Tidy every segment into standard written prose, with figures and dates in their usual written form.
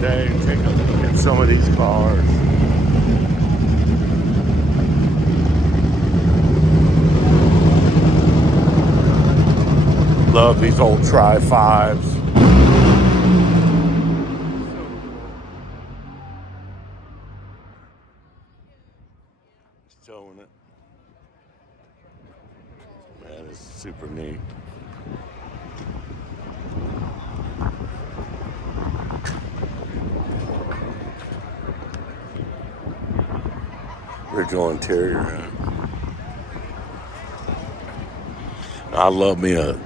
today and take a look at some of these cars. Love these old Tri-5s. Showing it. Man, it's super neat. Original interior. I love me a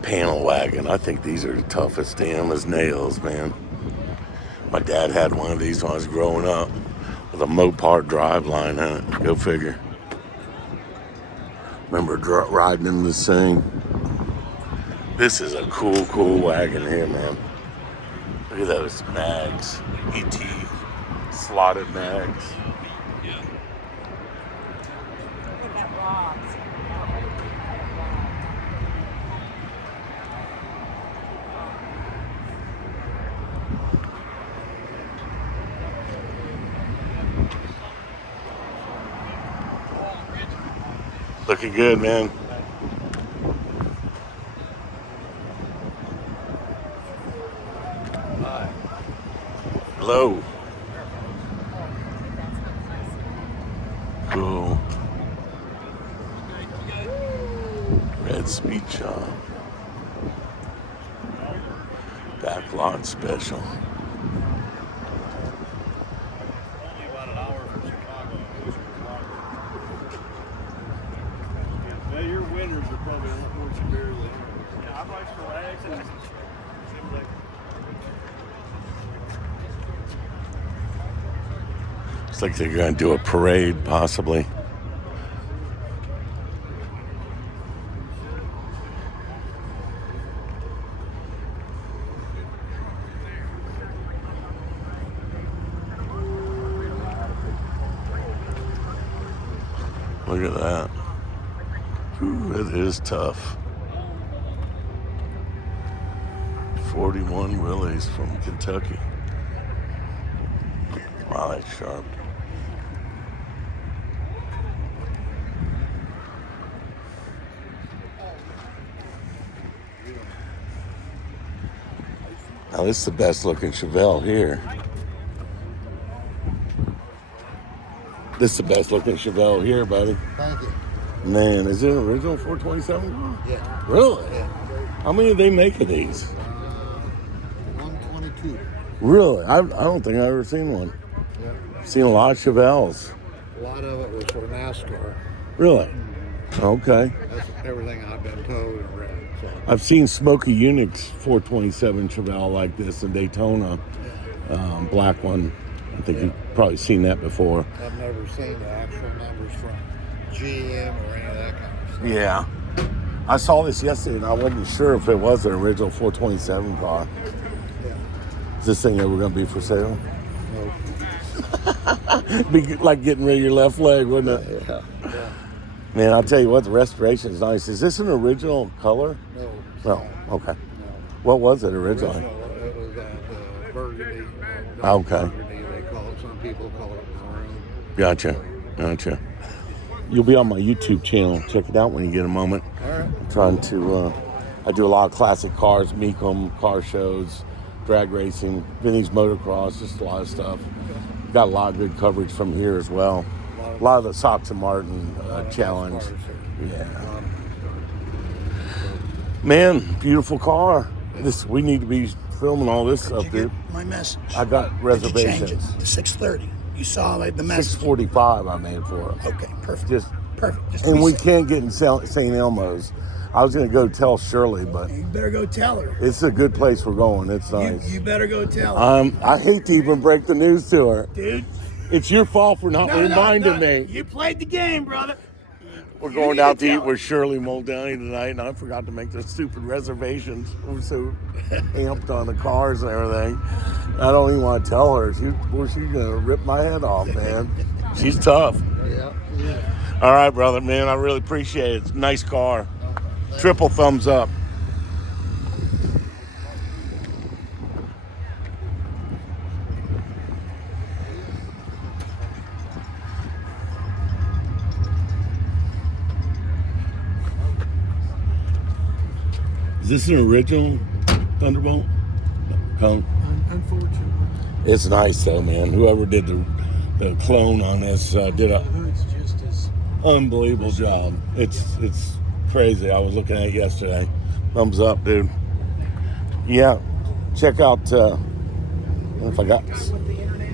panel wagon. I think these are the toughest damn as nails, man. My dad had one of these when I was growing up with a Mopar driveline on it. Go figure. Remember riding in this thing. This is a cool wagon here, man. Look at those mags. ET slotted mags. Looking good, man. Hello. Cool. Red Speed Shop. Back lot special. Your winners are probably a lot more severe than I like for accidents. Seems like Looks like they're going to do a parade, possibly. Look at that. Ooh, it is tough. 41 Willies from Kentucky. Wow, that's sharp. Now this is the best looking Chevelle here. This is the best looking Chevelle here, buddy. Thank you. Man, is it an original 427 car? Yeah. Really? Yeah. How many do they make of these? 122. Really? I don't think I've ever seen one. Yeah. I've seen a lot of Chevelles. A lot of it was for NASCAR. Really? Okay. That's everything I've been told and read. So. I've seen Smokey Unique's 427 Chevelle like this in Daytona. Black one. I think you've probably seen that before. I've never seen the actual numbers from GM or any of that kind of stuff. Yeah. I saw this yesterday and I wasn't sure if it was an original 427 car. Yeah. Is this thing ever going to be for sale? No. Be like getting rid of your left leg, wouldn't it? Yeah. Yeah. Man, I'll tell you what, the restoration is nice. Is this an original color? No. No. Okay. No. What was it originally? It was burgundy. Okay. Burgundy, they call it. Some people call it maroon. Gotcha. You'll be on my YouTube channel. Check it out when you get a moment. All right. I'm trying to, I do a lot of classic cars, Meekum, car shows, drag racing, vintage motocross, just a lot of stuff. Got a lot of good coverage from here as well. A lot of the Sox and Martin challenge. Yeah. Man, beautiful car. We need to be filming all this stuff, dude. My message. I got reservations. Did you change it to 6:30? You saw like the message. 6:45 I made for it. Okay, perfect. Perfect. Just And we reset. can't get in St. Elmo's. I was going to go tell Shirley, but You better go tell her. it's a good place we're going. It's nice. You better go tell her. I hate to even break the news to her. Dude. It's your fault for not reminding me. You played the game, brother. We're going out to eat with Shirley Muldowney tonight, and I forgot to make the stupid reservations. We're so amped on the cars and everything. I don't even want to tell her. She's going to rip my head off, man. She's tough. Yeah. All right, brother, man. I really appreciate it. It's a nice car. Triple thumbs up. this an original Thunderbolt? Cone? Unfortunately. It's nice though, man. Whoever did the clone on this did The a hood's just as unbelievable job. It's crazy. I was looking at it yesterday. Thumbs up, dude. Yeah, check out. I don't know if I got this. with the internet.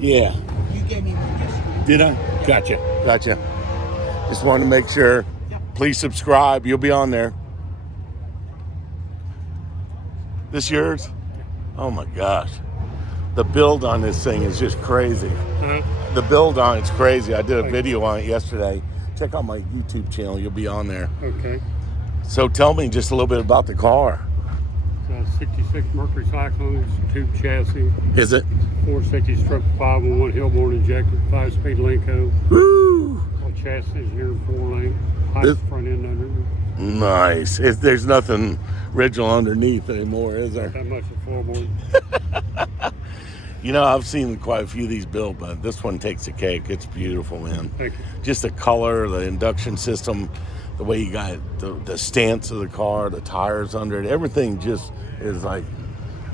Yeah, You gave me one yesterday. did I? Gotcha. Just wanted to make sure. Yep. Please subscribe. You'll be on there. This yours? Oh my gosh. The build on this thing is just crazy. The build on it's crazy. I did a video on it yesterday. Check out my YouTube channel. You'll be on there. Okay. So tell me just a little bit about the car. It's a 66 Mercury Cyclone. It's a tube chassis. Is it? 460 stroke 511 Hillborn injector, 5-speed Linko. Woo! All chassis is here in 4-lane. High This- front end under. Nice. There's nothing original underneath anymore, is there? That much of floorboard. You know, I've seen quite a few of these built, but this one takes the cake. It's beautiful, man. Thank you. Just the color, the induction system, the way you got the stance of the car, the tires under it, everything just is like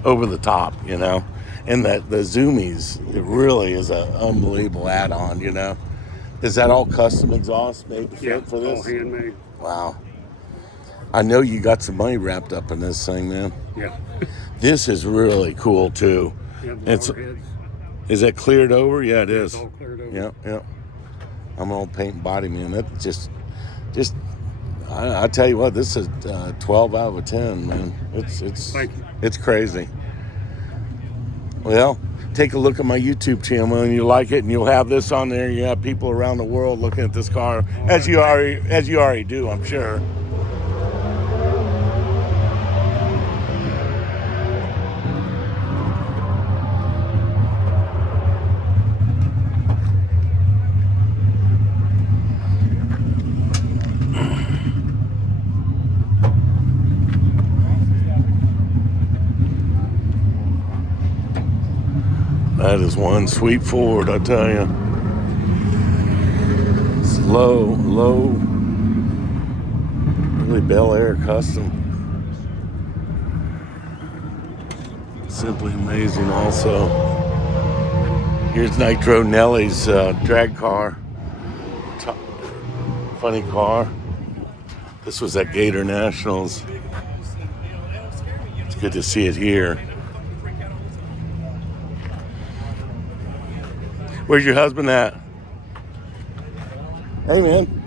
over the top, you know. And that the zoomies, it really is an unbelievable add-on, you know. Is that all custom exhaust made to fit Yeah, for all this? handmade. Wow. I know you got some money wrapped up in this thing, man. Yeah. This is really cool too. Yeah, the It's overheads. is it cleared over? Yeah, it is. It's all cleared over. Yeah. I'm an old paint and body man. That just I tell you what, this is 12 out of a 10, man. It's Thank you. It's crazy. Well, take a look at my YouTube channel and you like it, and you'll have this on there. You have people around the world looking at this car, as you already do, I'm sure. That is one sweet Ford, I tell you. It's low, really Bel Air custom. Simply amazing also. Here's Nitro Nelly's drag car. Funny car. This was at U.S.Nationals. It's good to see it here. Where's your husband at? Hey, man.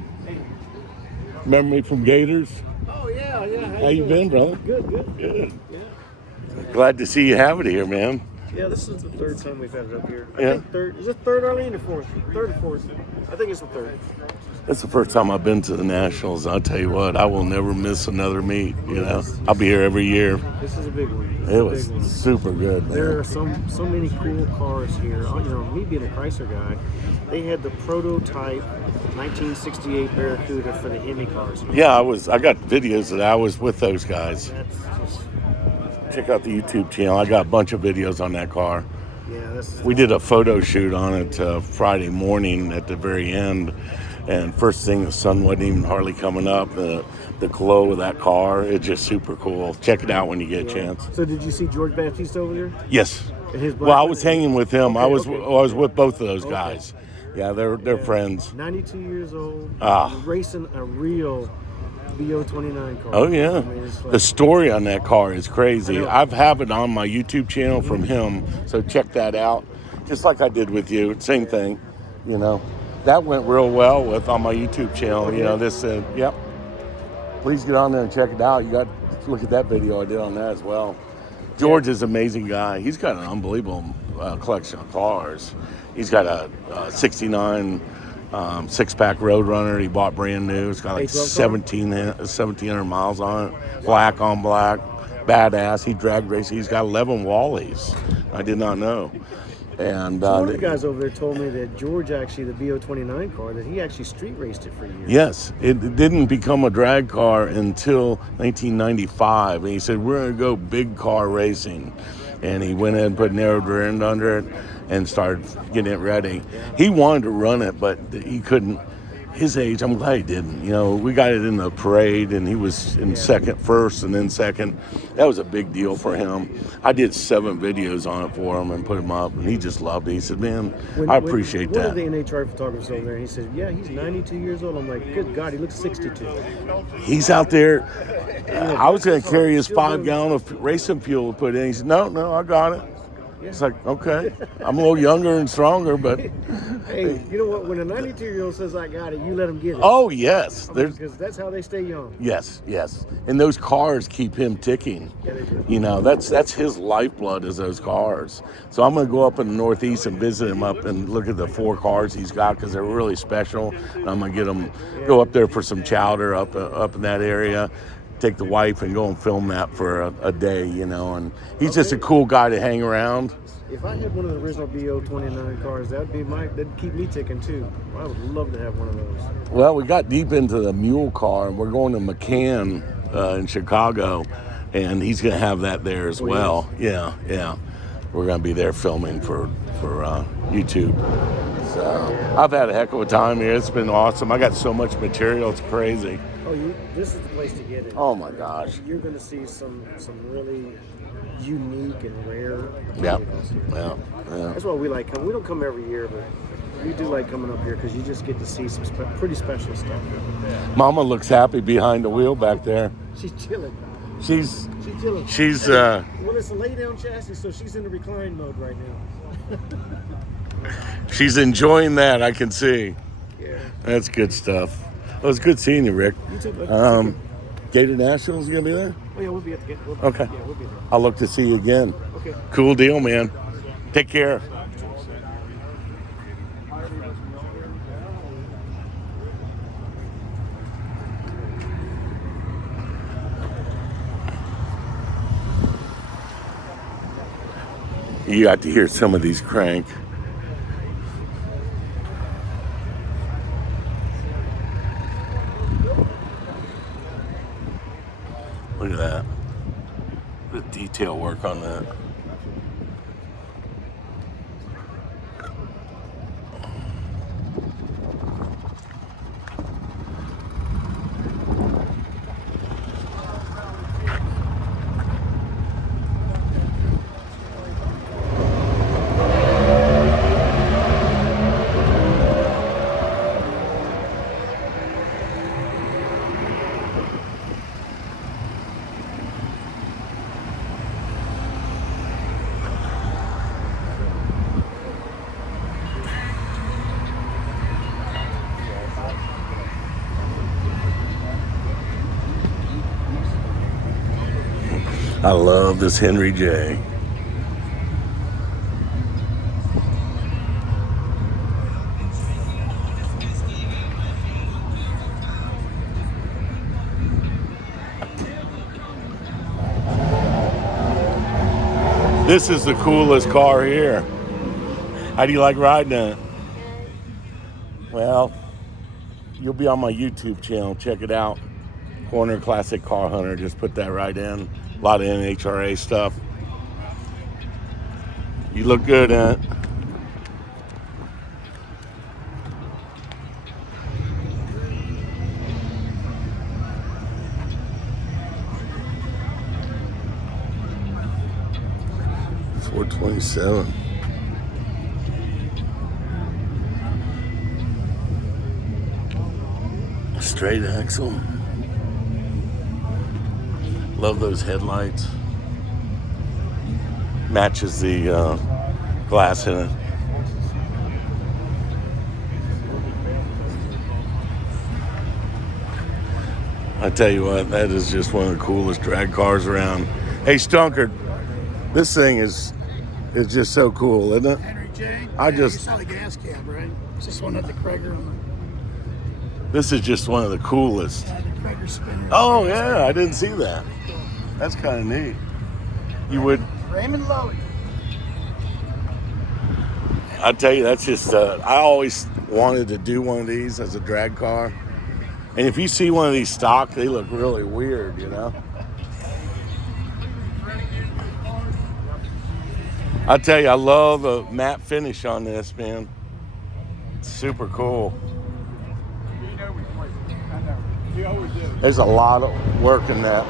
Remember me from Gators? Oh, yeah. How you been, brother? Good. Good. Yeah. Glad to see you have it here, man. Yeah, this is the third time we've had it up here. I Yeah. think third. Is it third, Arlene, or fourth? Third or fourth? I think it's the third. It's the first time I've been to the Nationals. I'll tell you what, I will never miss another meet, you know. I'll be here every year. This is a big one. This It is a was big one. super good, There are man. so many cool cars here. You know, me being a Chrysler guy, they had the prototype 1968 Barracuda for the Indy cars. Yeah, I got videos that I was with those guys. That's just, Check out the YouTube channel. I got a bunch of videos on that car. yeah, that's. We did a photo shoot on it Friday morning at the very end, and first thing, the sun wasn't even hardly coming up. The glow of that car, it's just super cool. Check it out when you get a chance. So did you see George Baptiste over there? Yes. And his black Well, I one? was hanging with him. I was with both of those Okay. guys. Yeah, they're friends. 92 years old. Ah. Racing a real BO29 car. Oh yeah, I mean, it's like- the story on that car is crazy. I know. I've have it on my YouTube channel from him, so check that out. Just like I did with you, same thing. You know, that went real well with on my YouTube channel. You know, this. Yep. Please get on there and check it out. You got to look at that video I did on that as well. George is an amazing guy. He's got an unbelievable collection of cars. He's got a 69 six-pack Roadrunner he bought brand new. It's got like 1,700 miles on it. Black on black. Badass. He drag races. He's got 11 Wallies. I did not know. And One of the guys over there told me that George actually, the BO29 car, that he actually street raced it for years. yes, it didn't become a drag car until 1995. And he said, we're going to go big car racing. And he went in and put narrow rear end under it and started getting it ready. He wanted to run it, but he couldn't. his age, I'm glad he didn't. You know, we got it in the parade, and he was in first, and then second. That was a big deal for him. I did 7 videos on it for him and put him up, and he just loved it. He said, "Man, I appreciate one that." of the NHRA photographers over there, he said, "Yeah, he's 92 years old." I'm like, "Good God, he looks 62." He's out there. I was going to carry his 5-gallon of racing fuel to put in. He said, "No, I got it." It's like, okay, I'm a little younger and stronger, but hey, you know what? When a 92-year-old says I got it, you let him get it. oh yes, Because that's how they stay young. yes, and those cars keep him ticking. Yeah, they do. You know, that's his lifeblood is those cars. So I'm going to go up in the Northeast and visit him up and look at the 4 cars he's got because they're really special. And I'm going to get him, go up there for some chowder up in that area. Take the wife and go and film that for a day, you know. And he's just a cool guy to hang around. If I had one of the original BO 29 cars, that'd keep me ticking too. I would love to have one of those. Well, we got deep into the mule car, and we're going to McCann in Chicago, and he's going to have that there as well. Yeah. We're going to be there filming for YouTube. So I've had a heck of a time here. It's been awesome. I got so much material. It's crazy. Oh, this is the place to get it. Oh my gosh. You're going to see some really unique and rare Yeah. vehicles here. Yeah. That's why we like coming. We don't come every year, but we do like coming up here because you just get to see some pretty special stuff. Mama looks happy behind the wheel back there. She's chilling. She's chilling. Well, it's a lay down chassis, so she's in the recline mode right now. she's enjoying that. I can see. Yeah. That's good stuff. Well, it was good seeing you, Rick. You too, bud. Gator Nationals, you gonna be there? Oh yeah, we'll be at the gate. Okay. Yeah, we'll be there. I'll look to see you again. Okay. Cool deal, man. Take care. You got to hear some of these crank. Look at that. The detail work on that. I love this Henry J. This is the coolest car here. How do you like riding it? Well, you'll be on my YouTube channel. Check it out. Corner Classic Car Hunter. Just put that right in. A lot of NHRA stuff. You look good in it. $427. Straight axle. Love those headlights. Matches the glass in it. I tell you what, that is just one of the coolest drag cars around. Hey, Stunker, this thing is just so cool, isn't it? Henry J. You saw the gas cab, right? It's this one at the Krager on This is just one of the coolest. the Krager spinner. Oh yeah, I didn't see that. That's kind of neat. You would, Raymond Lowy. I tell you, that's just. I always wanted to do one of these as a drag car. And if you see one of these stock, they look really weird, you know. I tell you, I love the matte finish on this, man. It's super cool. He always did. There's a lot of work in that.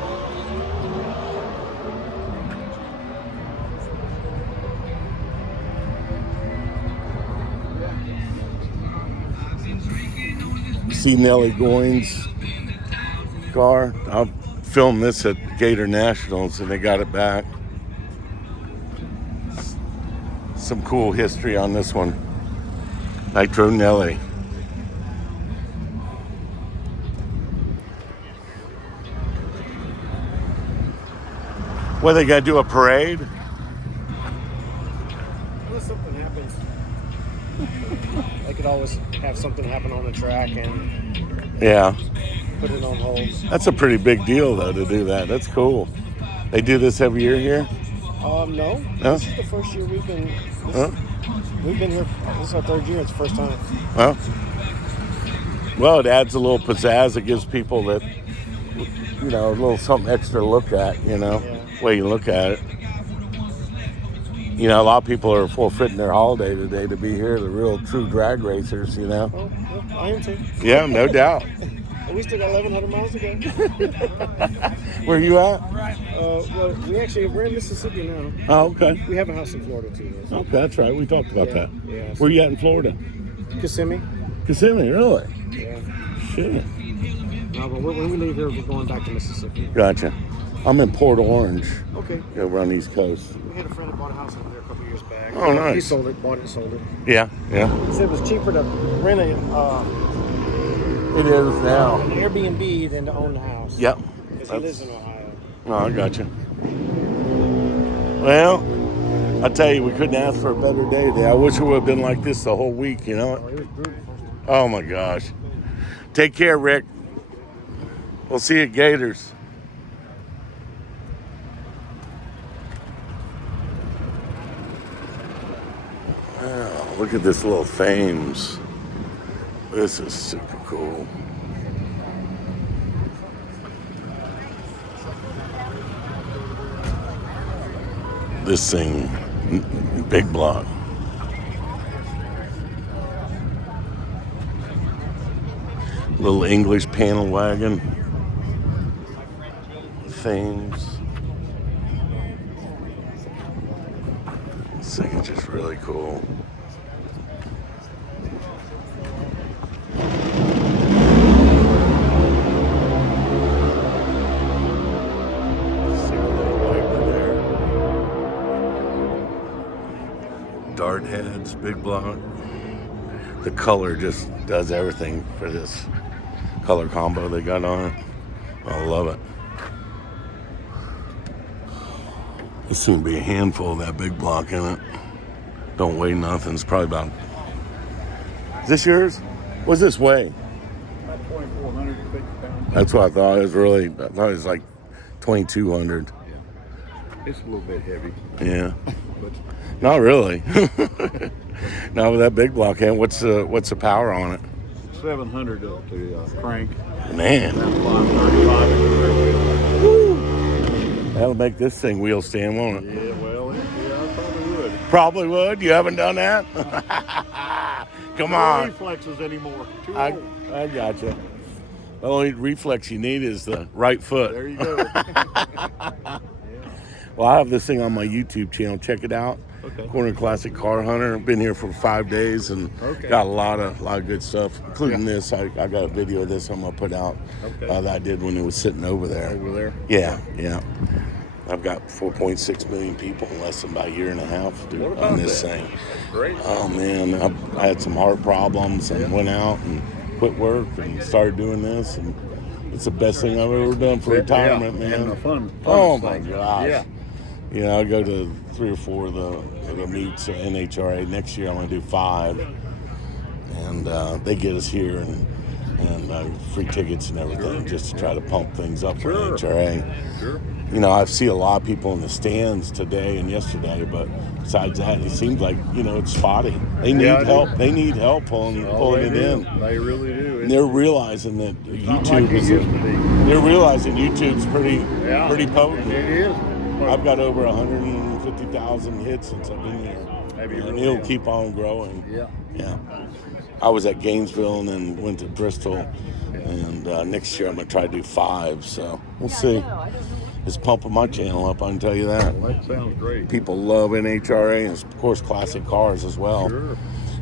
See Nellie Goins' car? I filmed this at U.S.Nationals and they got it back. Some cool history on this one. Nitro Nelly. What, they gotta do a parade? Unless something happens. They could always have something happen on the track and Yeah. put it on hold. That's a pretty big deal though to do that. That's cool. They do this every year here? No. No? This is the first year we've been. Huh? We've been here. This is our third year. It's the first time. Well, it adds a little pizzazz. It gives people that, you know, a little something extra to look at, you know, way you look at it. You know, a lot of people are forfeiting their holiday today to be here, the real true drag racers, you know. Oh, well, I am too. Yeah, no doubt. We still got 1,100 miles to go. Where you at? Well, we're in Mississippi now. Oh, okay. We have a house in Florida too, though. Okay, that's right. We talked about that. Yeah. Where you at in Florida? Kissimmee. Kissimmee, really? Yeah. Shit. No, but when we leave here, we're going back to Mississippi. Gotcha. I'm in Port Orange, Okay. over on the East Coast. We had a friend that bought a house over there a couple years back. Oh, nice. He sold it, bought it, sold it. Yeah. He said it was cheaper to rent It is now. an Airbnb than to own the house. Yep. Because he lives in Ohio. Oh, I gotcha. Well, I tell you, we couldn't ask for a better day today. I wish it would have been like this the whole week, you know? Oh, it was brutal. Oh, my gosh. Take care, Rick. We'll see you at Gators. Wow, look at this little Thames. This is super cool. This thing, big block. Little English panel wagon. Thames. This thing is just really cool. See a little wiper there. Dart heads, big block. The color just does everything for this color combo they got on it. I love it. This seems to be a handful of that big block in it. Don't weigh nothing. It's probably about. Is this yours? What's this weigh? About 2,450 pounds. That's what I thought. It was really. I thought it was like 2,200. It's a little bit heavy. Yeah. But Not really. Not with that big block. And what's the power on it? 700 up to crank. Man, About 535 in the rear wheel. that'll make this thing wheel stand, won't it? Yeah, well, I probably would. Probably would. You haven't done that? Come No on. reflexes anymore. Too I old. gotcha. The only reflex you need is the right foot. There you go. Well, I have this thing on my YouTube channel. Check it out. Okay. Corner Classic Car Hunter. I've been here for 5 days and Okay. got a lot of good stuff, including this. I got a video of this I'm gonna put out Okay. that I did when it was sitting over there. Over there? Yeah. I've got 4.6 million people in less than about a year and a half What about on this that? thing. Great. Oh man, I had some heart problems and went out and quit work and started doing this, and it's the best thing I've ever done for retirement, Yeah, man. and the fun Oh my thing. gosh. Yeah. You know, I go to 3 or 4 of the meets at NHRA. Next year I'm going to do 5. And they get us here and free tickets and everything just to try to pump things up for Sure. NHRA. Sure. You know, I see a lot of people in the stands today and yesterday, but besides that, it seems like, you know, it's spotty. They need Yeah, I do. help. They need help pulling They it do. in. They really do. And they're realizing that Not YouTube like it is. used to be. They're realizing YouTube's pretty potent. It is. I've got over 150,000 hits since I've been here. Have you And really? it'll keep on growing. Yeah. Yeah. I was at Gainesville and then went to Bristol And next year I'm going to try to do 5. So we'll see. It's pumping my channel up, I can tell you that. Well, that sounds great. People love NHRA and, of course, classic cars as well. Sure.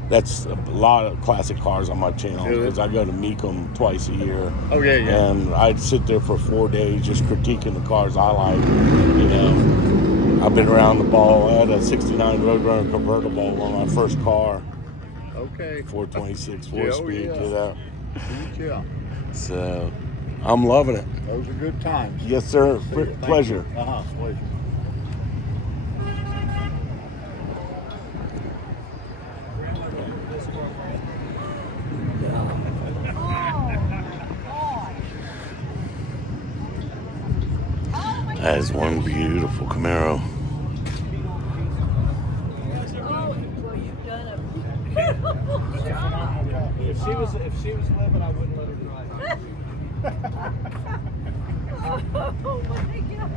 That's a lot of classic cars on my channel because I go to meet them twice a year. Oh, yeah. And I'd sit there for 4 days just critiquing the cars I like. You know, I've been around the ball. I had a 69 Roadrunner convertible on my first car. Okay. 426 Yeah, 4-speed, you know. Yeah. So I'm loving it. Those are good times. Yes, sir. Pleasure. Pleasure. That is one beautiful Camaro. If she was living, I wouldn't let her drive. Oh my God.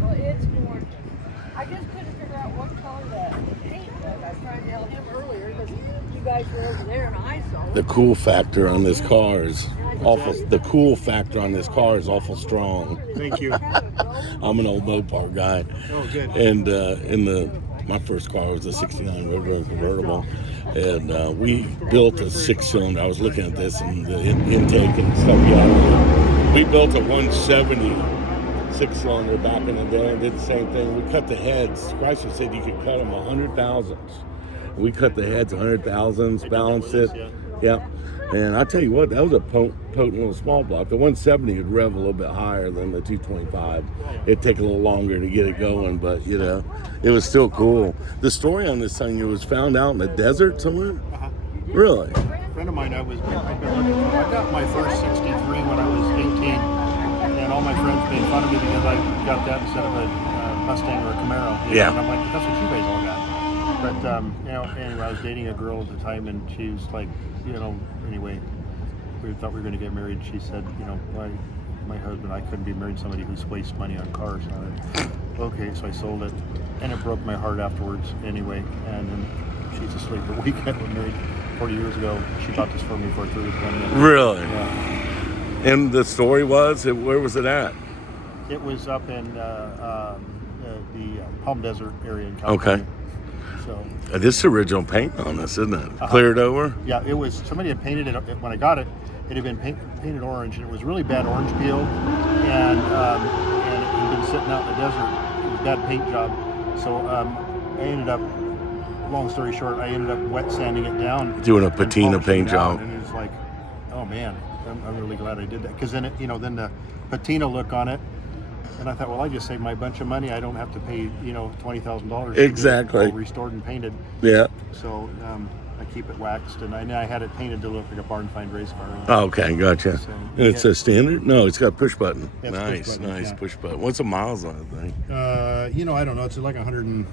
Well, it's gorgeous. I just couldn't figure out what color the paint was. I was trying to tell him earlier because you guys were over there and I saw it. The cool factor on this car is awful. The cool factor on this car is awful strong. Thank you. I'm an old Mopar guy. Oh, good. And my first car was a 69 Roadrunner convertible. And we built a 6-cylinder. I was looking at this and the intake and stuff. Yeah, we built a 170 6-cylinder back in the day and did the same thing. We cut the heads. Chrysler said you could cut them 100,000s. We cut the heads 100,000s, balanced it. Yep. And I tell you what, that was a potent little small block. The 170 would rev a little bit higher than the 225. It'd take a little longer to get it going, but you know, it was still cool. The story on this thing, it was found out in the desert somewhere. Really? A friend of mine, I've been looking for. I got my first 63 when I was 18, and all my friends made fun of me because I got that instead of a Mustang or a Camaro. You know? And I'm like, that's what you guys all got. But you know, anyway, I was dating a girl at the time, and she was like, you know, anyway, we thought we were going to get married. She said, you know, my husband, I couldn't be married to somebody who's wastes money on cars. I went, okay, so I sold it, and it broke my heart afterwards. Anyway, and then she's asleep. The weekend we married 40 years ago. She bought this for me for 30. Really? Yeah. And the story was, where was it at? It was up in the Palm Desert area in California. Okay. So This is original paint on this, isn't it? Cleared over? yeah, it was. Somebody had painted it when I got it. It had been painted orange, and it was really bad orange peel, and it had been sitting out in the desert. It was a bad paint job. So I ended up. Long story short, I ended up wet sanding it down, Doing a and patina polishing paint it job. out, and it was like, oh man, I'm really glad I did that, because then then the patina look on it. And I thought, well, I just saved my bunch of money. I don't have to pay, $20,000. Exactly. Restored and painted. Yeah. So I keep it waxed, and I had it painted to look like a barn find race car. Oh, okay, gotcha. So, And it's a standard? No, it's got push button. Yeah, it's Nice, push button, nice yeah. push button. What's the miles on it, thing? I don't know. It's like 100 and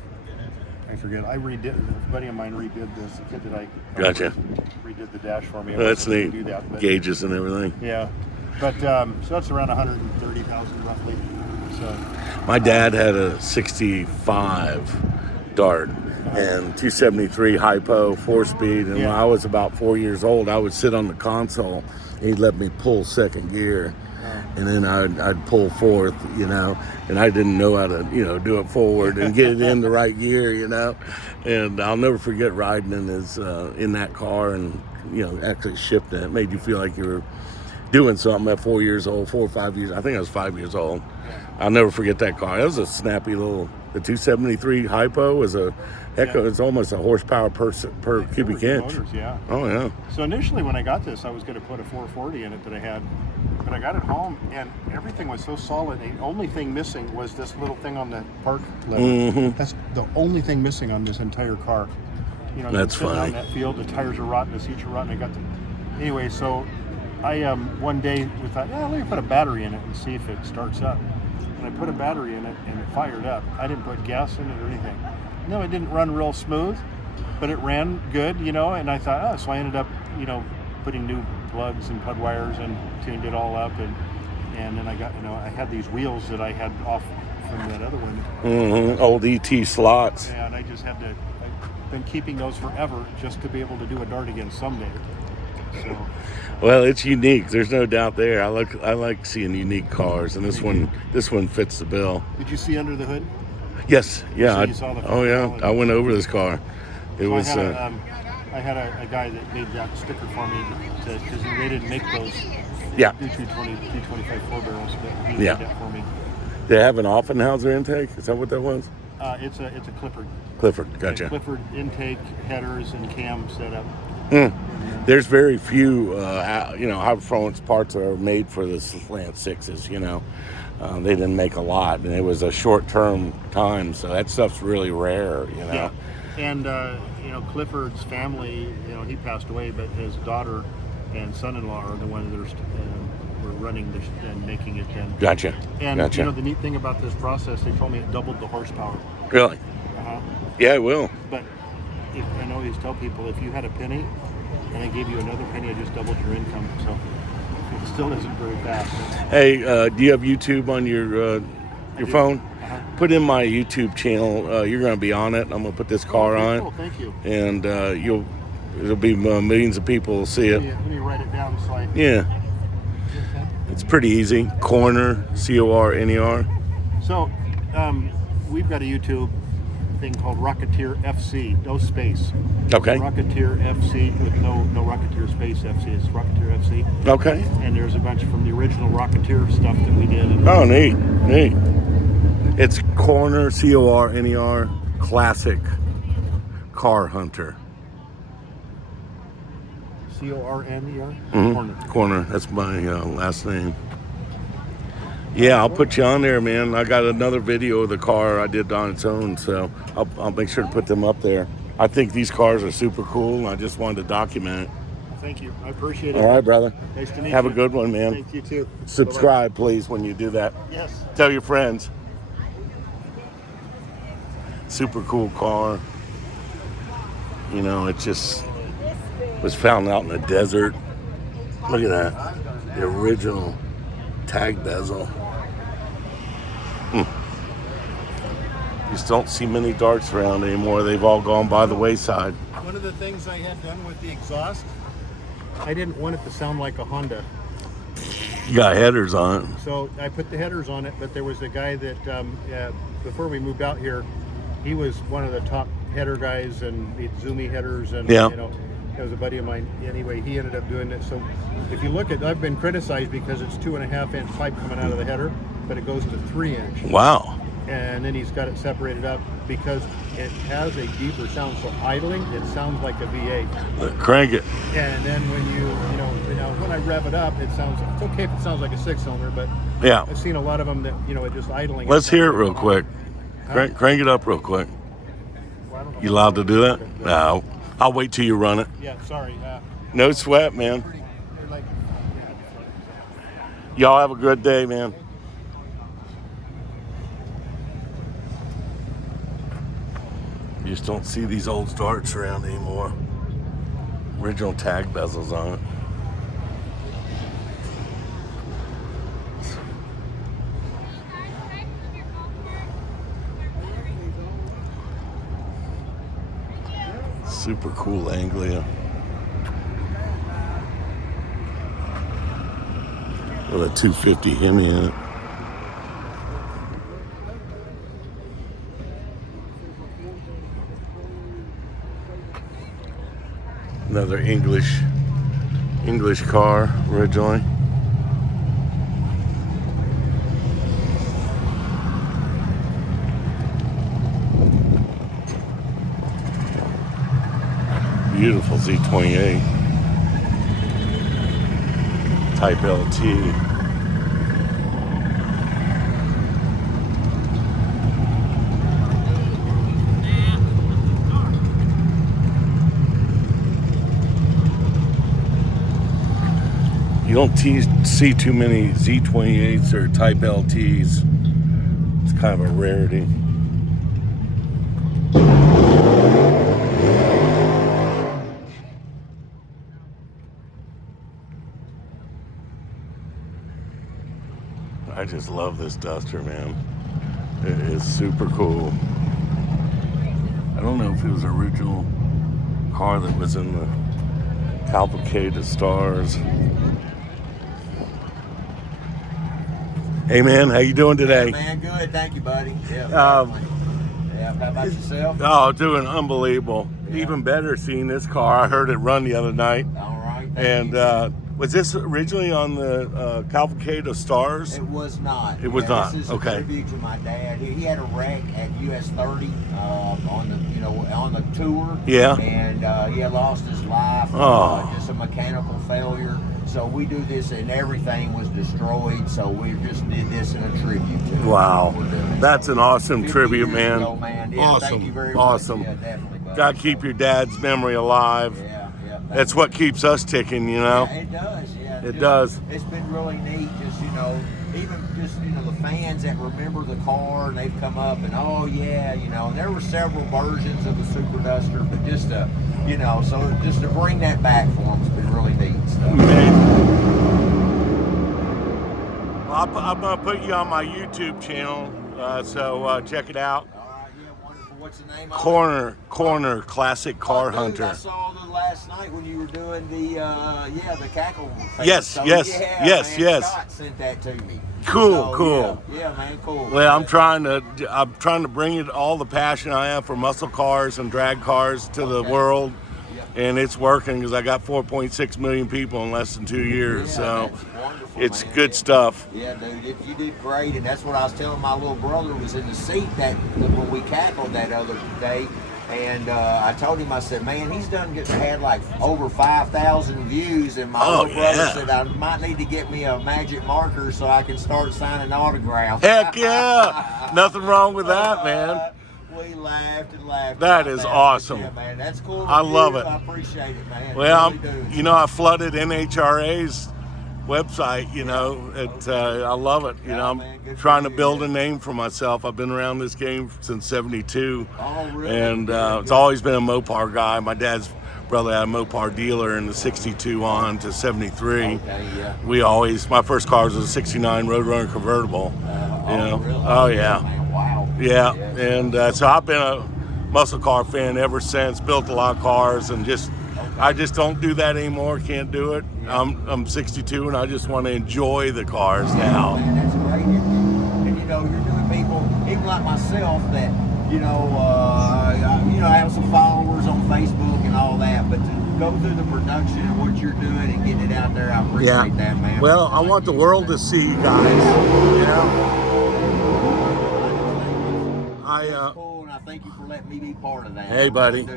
I forget. I redid. A buddy of mine redid this. The kid that I Gotcha. redid the dash for me. I That's wasn't gonna neat. Do that, but, Gauges and everything. yeah, but so that's around 130,000 roughly. So. My dad had a 65 Dart and 273 hypo 4-speed, and when I was about 4 years old, I would sit on the console and he'd let me pull second gear, and then I'd pull fourth, and I didn't know how to do it forward and get it in the right gear, and I'll never forget riding in that car and actually shifting it. It made you feel like you were doing something at 4 years old, 4 or 5 years. I think I was 5 years old. I'll never forget that car. It was a snappy little. The 273 hypo was it's almost a horsepower per cubic inch. Motors, yeah. Oh yeah. So initially, when I got this, I was going to put a 440 in it that I had, but I got it home and everything was so solid. The only thing missing was this little thing on the park lever. Mm-hmm. That's the only thing missing on this entire car. That's sitting out funny. in that field, the tires are rotten, the seats are rotten. I got them. Anyway, so I one day we thought, let me put a battery in it and see if it starts up. And I put a battery in it and it fired up. I didn't put gas in it or anything. No, it didn't run real smooth, but it ran good, and I thought, so I ended up, putting new plugs and plug wires and tuned it all up, and then I got, I had these wheels that I had off from that other one. Mm-hmm. Old ET slots. And I just had to, I've been keeping those forever just to be able to do a dart again someday. So, Well, it's unique. There's no doubt there. I like seeing unique cars, and this one fits the bill. did you see under the hood? Yes, yeah. So you saw the Oh yeah, front I went over this car. It So was. I had a guy that made that sticker for me because they didn't make those Yeah. 225 4 barrels, but he Yeah. made that for me. They have an Offenhauser intake. Is that what that was? It's a Clifford. Clifford, gotcha. Clifford intake, headers, and cam setup. There's very few, high performance parts that are made for the slant sixes. They didn't make a lot, and it was a short term time, so that stuff's really rare. Yeah, and Clifford's family, he passed away, but his daughter and son-in-law are the ones that were running and making it. And Gotcha. And Gotcha. the neat thing about this process, they told me it doubled the horsepower. Really? Yeah, it will. But I always tell people, if you had a penny and I gave you another penny, I just doubled your income. So it still isn't very fast. Hey, do you have YouTube on your phone? Put in my YouTube channel. You're going to be on it. I'm going to put this car on it. Oh, thank you. And it'll be millions of people will see it. Let me write it down so I... Yeah. It's pretty easy. Corner, C-O-R-N-E-R. So, we've got a YouTube thing called Rocketeer FC, no space. Okay. Rocketeer FC with no Rocketeer space FC. It's Rocketeer FC. Okay. And there's a bunch from the original Rocketeer stuff that we did. Oh, neat. It's Corner, C-O-R-N-E-R, Classic Car Hunter. C-O-R-N-E-R? Corner. That's my last name. Yeah, I'll put you on there, man. I got another video of the car I did on its own, so I'll make sure to put them up there. I think these cars are super cool, and I just wanted to document it. Thank you. I appreciate it. All right, brother. Nice to meet you. Have a good one, man. Thank you, too. Subscribe, please, when you do that. Yes. Tell your friends. Super cool car. It just was found out in the desert. Look at that. The original tag bezel. Just don't see many darts around anymore. They've all gone by the wayside. One of the things I had done with the exhaust, I didn't want it to sound like a Honda. You got headers on it. So I put the headers on it, but there was a guy that, before we moved out here, he was one of the top header guys and the Zoomy headers, and Yeah. it was a buddy of mine. Anyway, he ended up doing it. So if you look at, I've been criticized because it's 2.5-inch pipe coming out of the header, but it goes to 3-inch. Wow. And then he's got it separated up because it has a deeper sound. So idling, it sounds like a V8. Crank it. And then when when I rev it up, it's okay if it sounds like a 6-cylinder, but Yeah. I've seen a lot of them that it just idling. Let's hear it real quick. Crank it up real quick. Well, I don't know. You allowed to do that? No. I'll wait till you run it. Yeah, sorry. No sweat, man. They're like, Y'all have a good day, man. You just don't see these old darts around anymore. Original tag bezels on it. Super cool Anglia. With a 250 Hemi in it. Another English car originally. Beautiful Z28 Type LT. You don't see too many Z28s or Type LTs. It's kind of a rarity. I just love this Duster, man. It is super cool. I don't know if it was an original car that was in the Cavalcade of Stars. Hey man, how you doing today? Yeah, man, good. Thank you, buddy. Yeah, Um, yeah. How about yourself? Oh, doing unbelievable. Yeah. Even better seeing this car. I heard it run the other night. All right. And was this originally on the Cavalcade of Stars? It was not. It was not. This is Okay. a tribute to my dad. He had a wreck at US-30 on the tour. Yeah. And he had lost his life. Oh. Just a mechanical failure. So we do this, and everything was destroyed. So we just did this in a tribute to him. Wow. That's what we're doing. That's an awesome 50 tribute, years man. ago, man. Yeah, Awesome. Thank you very Awesome. much. Yeah, definitely, buddy. Got to keep your dad's memory alive. Yeah. That's what keeps us ticking, you know? Yeah, it does, yeah. It does. It's been really neat, just, even just, the fans that remember the car, and they've come up and, oh, yeah, and there were several versions of the Super Duster, but just to, so just to bring that back for them has been really neat stuff. Well, I'm going to put you on my YouTube channel, so check it out. What's the name of it? Corner Classic Car Hunter. I saw the last night when you were doing the cackle thing. Yes. Man, Scott sent that to me. Cool. Yeah, man, cool. Well, I'm trying to bring it all the passion I have for muscle cars and drag cars to the world. And it's working because I got 4.6 million people in less than 2 years. So it's good stuff. Yeah, dude, you did great. And that's what I was telling my little brother was in the seat that when we cackled that other day. And I told him, I said, man, he's had like over 5,000 views. And my little brother said, I might need to get me a magic marker so I can start signing autographs. Heck yeah. Nothing wrong with that, man. We laughed and laughed. That is awesome. Yeah, man, that's cool. I love it. I appreciate it, man. Well, really I flooded NHRA's website. I love it. I'm trying to build a name for myself. I've been around this game since '72, and it's always been a Mopar guy. My dad's brother had a Mopar dealer in the '62 on to '73. My first car was a '69 Roadrunner convertible. Oh yeah. Wow. Yeah, and so I've been a muscle car fan ever since. Built a lot of cars, and I just don't do that anymore. Can't do it. I'm 62, and I just want to enjoy the cars now. Man, that's great. And you're doing people, even like myself, that I have some followers on Facebook and all that, but to go through the production and what you're doing and getting it out there, I appreciate that, man. Well, I want the world to see you guys. That's cool, and I thank you for letting me be part of that. Hey, buddy.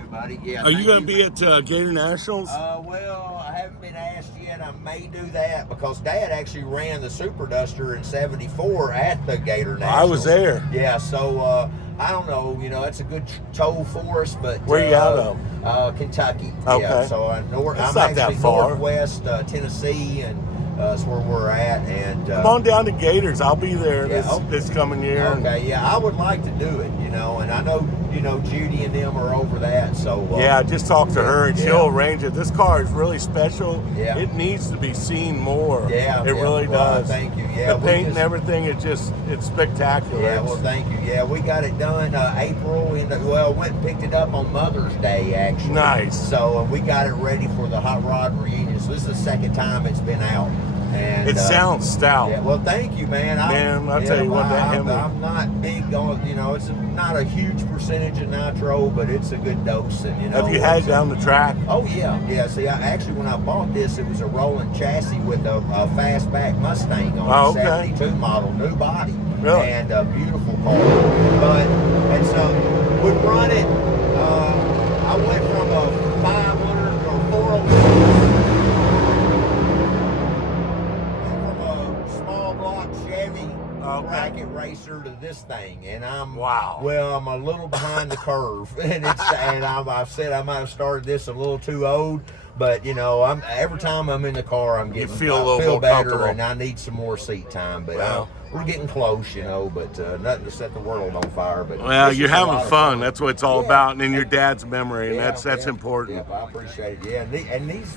Yeah, Are you going to be at Gator Nationals? Well, I haven't been asked yet. I may do that because Dad actually ran the Super Duster in '74 at the Gator Nationals. I was there. Yeah, so I don't know. It's a good toll for us, but where you out of? Kentucky. Okay. Yeah, so I'm not actually that far. northwest Tennessee, and that's where we're at. And come on down to Gators. I'll be there this coming year. Okay, yeah, I would like to do it. And I know Judy and them are over that. So I just talked to her, and she'll arrange it. This car is really special. Yeah. It needs to be seen more. Yeah, it really does. Thank you. Yeah, the paint and everything, it's spectacular. Yeah, well, thank you. Yeah, we got it done April. Went and picked it up on Mother's Day, actually. Nice. So we got it ready for the Hot Rod reunion. So this is the second time it's been out. And, it sounds stout. Yeah, well, thank you, man. I'll tell you what, I'm not big on, it's not a huge percentage of nitro, but it's a good dose. And have you had it down the track? Oh yeah. See, when I bought this, it was a rolling chassis with a fastback Mustang on, 72 model, new body, really? And a beautiful car. And so we run it. I went from a 500 or 406. Bracket racer to this thing, and I'm I'm a little behind the curve, and I've said I might have started this a little too old, but every time I'm in the car, I feel better, and I need some more seat time. But we're getting close, but nothing to set the world on fire. But you're having fun. That's what it's all about, and in your dad's memory, and that's important. Yeah, I appreciate it. Yeah, and these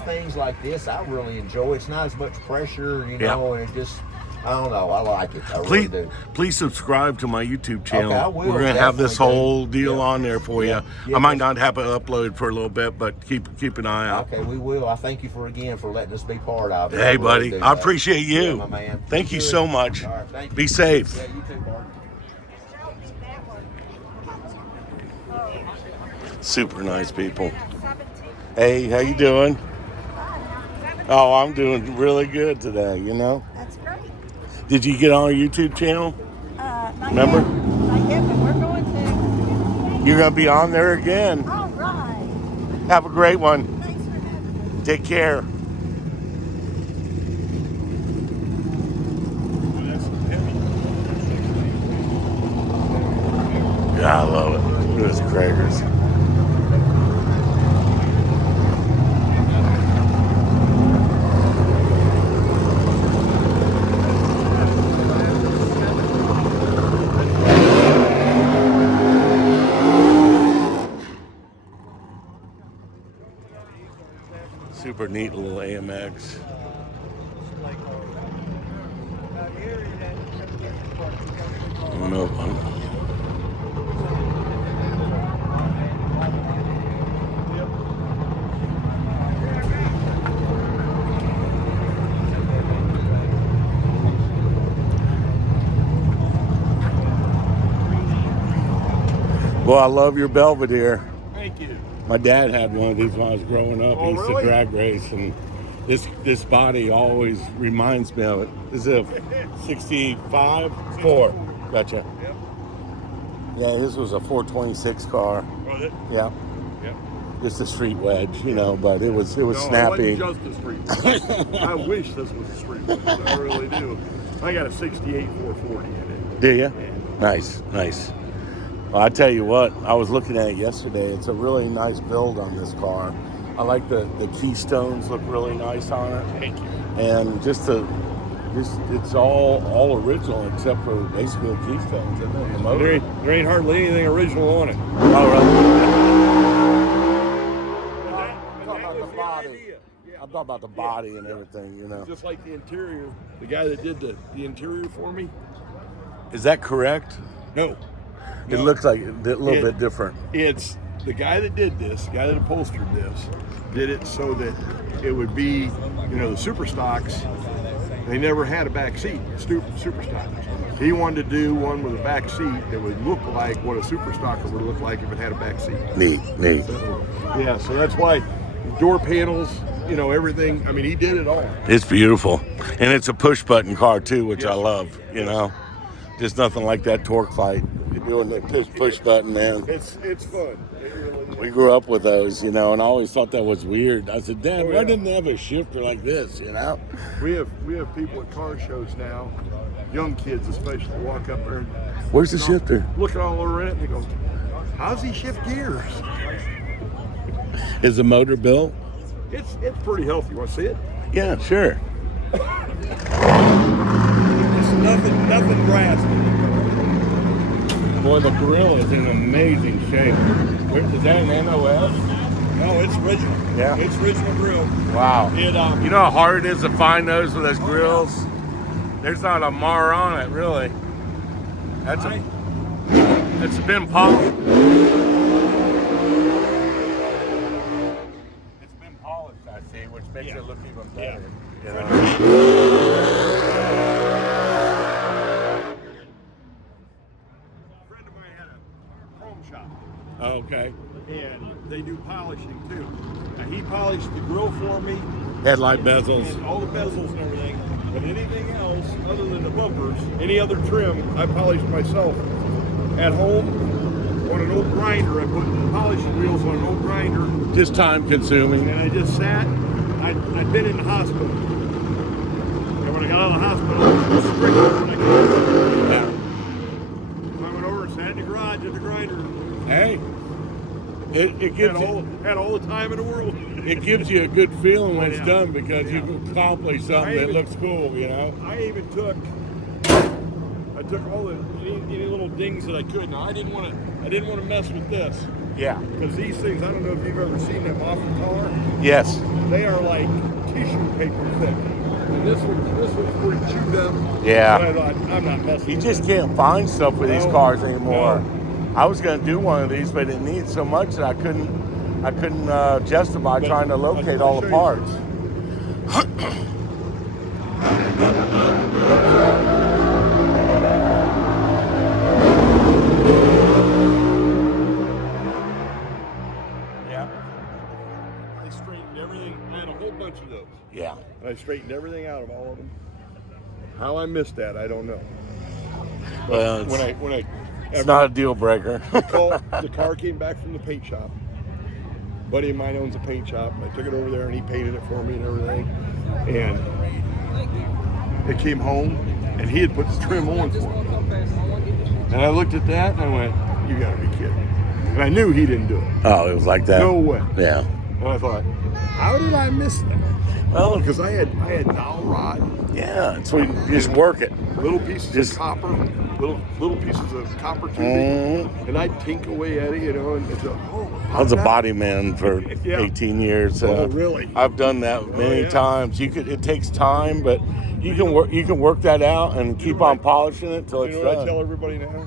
things like this, I really enjoy. It's not as much pressure, and it just. I don't know. I like it. I really do. Please subscribe to my YouTube channel. Okay, I will, We're gonna have this definitely whole do. deal Yeah. on there for Yeah. you. Yeah, I might not have it uploaded for a little bit, but keep an eye out. Okay, we will. I thank you for letting us be part of it. Hey, really buddy, do, I man. appreciate you. Yeah, my man. Thank you Good. so much. All right, thank you. Be safe. Yeah, you too, Bart. Super nice people. Hey, how you doing? Oh, I'm doing really good today, you know? That's great. Did you get on our YouTube channel? Not Remember? Yet. Not yet, but we're going to. You're going to be on there again. All right. Have a great one. Thanks for having me. Take care. Yeah, I love it. Look at this Krager's. Super neat little AMX. No, well, I love your Belvedere. Thank you. My dad had one of these when I was growing up. Oh, He used really? to drag race, and this body always reminds me of it. Is it 65? 4. Gotcha. Yep. Yeah, his was a 426 car. Was it? Yeah, Yep. just a street wedge, you know, but it was No, snappy. it wasn't just a street. I wish this was a street. I really do. I got a 68 440 in it. Do you? Yeah. Nice. Well, I tell you what, I was looking at it yesterday. It's a really nice build on this car. I like the keystones look really nice on it. Thank you. And it's all original except for basically the keystones, isn't it? The motor. There ain't hardly anything original on it. Oh, really? I'm talking about the body. I'm talking about the body and everything, you know. Just like the interior, the guy that did the interior for me. Is that correct? No. It looks like a little bit different. It's the guy that did this, the guy that upholstered this, did it so that it would be, the super stocks, they never had a back seat, super stocks. He wanted to do one with a back seat that would look like what a super stocker would look like if it had a back seat. Neat. So that's why door panels, everything. I mean, he did it all. It's beautiful. And it's a push button car too, which I Yes. love, Just nothing like that torque fight. You're doing the push button, man. It's fun. It really is. We grew up with those, and I always thought that was weird. I said, Dad, Oh, why yeah. didn't they have a shifter like this, We have people at car shows now, young kids especially, walk up there and Where's the shifter? look all over it and they go, how's he shift gears? Is the motor built? It's pretty healthy. You want to see it? Yeah, sure. It's nothing drastic. Boy, the grill is in amazing shape. Is that an NOS? No, it's original. Yeah. It's original grill. Wow. It You know how hard it is to find those with those grills? There's not a mar on it, really. It's been polished. It's been polished, I see, which makes it look even better. A friend of mine had a chrome shop. Okay. And they do polishing too. Now, he polished the grill for me. Headlight bezels. And all the bezels and everything. But anything else other than the bumpers, any other trim, I polished myself at home on an old grinder. I put polishing wheels on an old grinder. Just time consuming. And I just sat. I'd been in the hospital. And when I got out of the hospital, I was stricken when I came home. Yeah. I went over and sat in the garage at the grinder. Hey, it gives Had all the time in the world. it gives you a good feeling when it's Yeah. done because Yeah. you've accomplished something that looks cool, I even took all the any little dings that I could. Now I didn't want to mess with this Yeah. because these things, I don't know if you've ever seen them off the car. Yes. They are like tissue paper thick. And this one's pretty chewed up. Yeah. But I thought, I'm not messing You with just it. can't find stuff with these No, cars anymore. no. I was going to do one of these, but it needs so much that I couldn't justify trying to locate all the parts. Yeah. I straightened everything. I had a whole bunch of those. Yeah. I straightened everything out of all of them. How I missed that, I don't know. But Well, when I it's not a deal breaker. the car came back from the paint shop. A buddy of mine owns a paint shop. I took it over there and he painted it for me and everything. And it came home and he had put the trim on for me. And I looked at that and I went, you gotta be kidding. And I knew he didn't do it. Oh, it was like that? No way. Yeah. And I thought, how did I miss that? Well, because I had dowel rod. Yeah, so you just work it. Little pieces of copper, little pieces of copper tubing, and I'd tink away at it, you know, and it's I was a body man for Yeah. 18 years. Oh, really? I've done that many times. It takes time, but you can work that out and keep on polishing it till it's You know what I done. tell everybody now?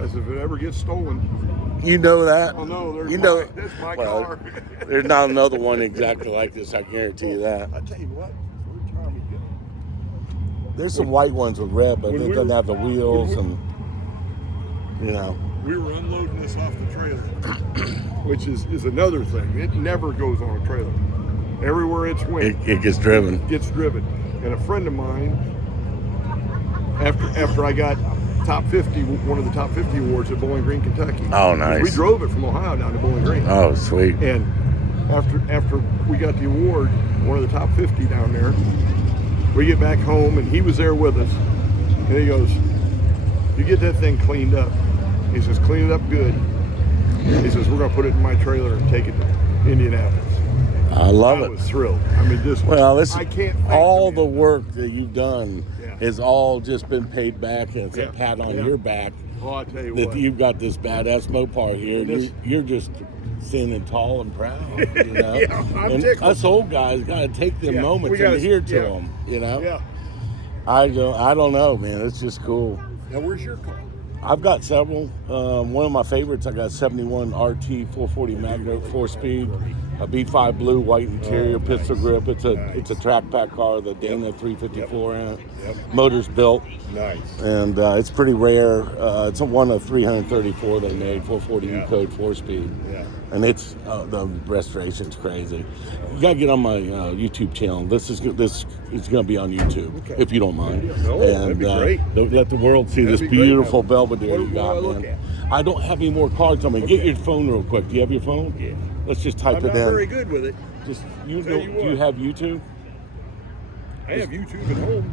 I said, if it ever gets stolen, You know that? oh no, that's my well, car. There's not another one exactly like this. I guarantee you that. I tell you what, where'd Tommy go? There's some white ones with red, but When it we doesn't were- have the wheels and you know. We were unloading this off the trailer, which is another thing. It never goes on a trailer. Everywhere it's went, It gets driven. Gets driven. And a friend of mine, after I got top 50, one of the top 50 awards at Bowling Green, Kentucky. Oh, nice. We drove it from Ohio down to Bowling Green. Oh, sweet. And after we got the award, one of the top 50 down there, we get back home and he was there with us. And he goes, you get that thing cleaned up. He says, clean it up good. He says, we're going to put it in my trailer and take it to Indianapolis. I love it. I was thrilled. I mean, I can't thank all the the work that you've done Yeah. has all just been paid back, and it's a pat on your back. Oh, I tell you that what. you've got this badass Mopar here. And this- You're just standing tall and proud, you know. Yeah, I'm and tickled. us old guys got to take them Yeah, moments we gotta- and adhere to yeah. them, you know. Yeah. I don't know, man. It's just cool. Now, where's your car? I've got several. One of my favorites, I got 71 RT 440 Magno 4-speed, a B5 blue, white interior, pistol grip. It's a track pack car, the Dana 354 in it. Motor's built. Nice. And it's pretty rare. It's one of 334 they made, 440 code 4-speed. Yeah. And it's the restoration's crazy. You gotta get on my YouTube channel. This is going to be on YouTube, if you don't mind. No, that'd be great. Let the world see That'd this be great. beautiful Belvedere What you do I got, look man. I don't have any more cards on me. Get your phone real quick. Do you have your phone? Yeah. Let's just type I'm it not in. very good with it. Just Tell do you you what. have YouTube? I have YouTube at home.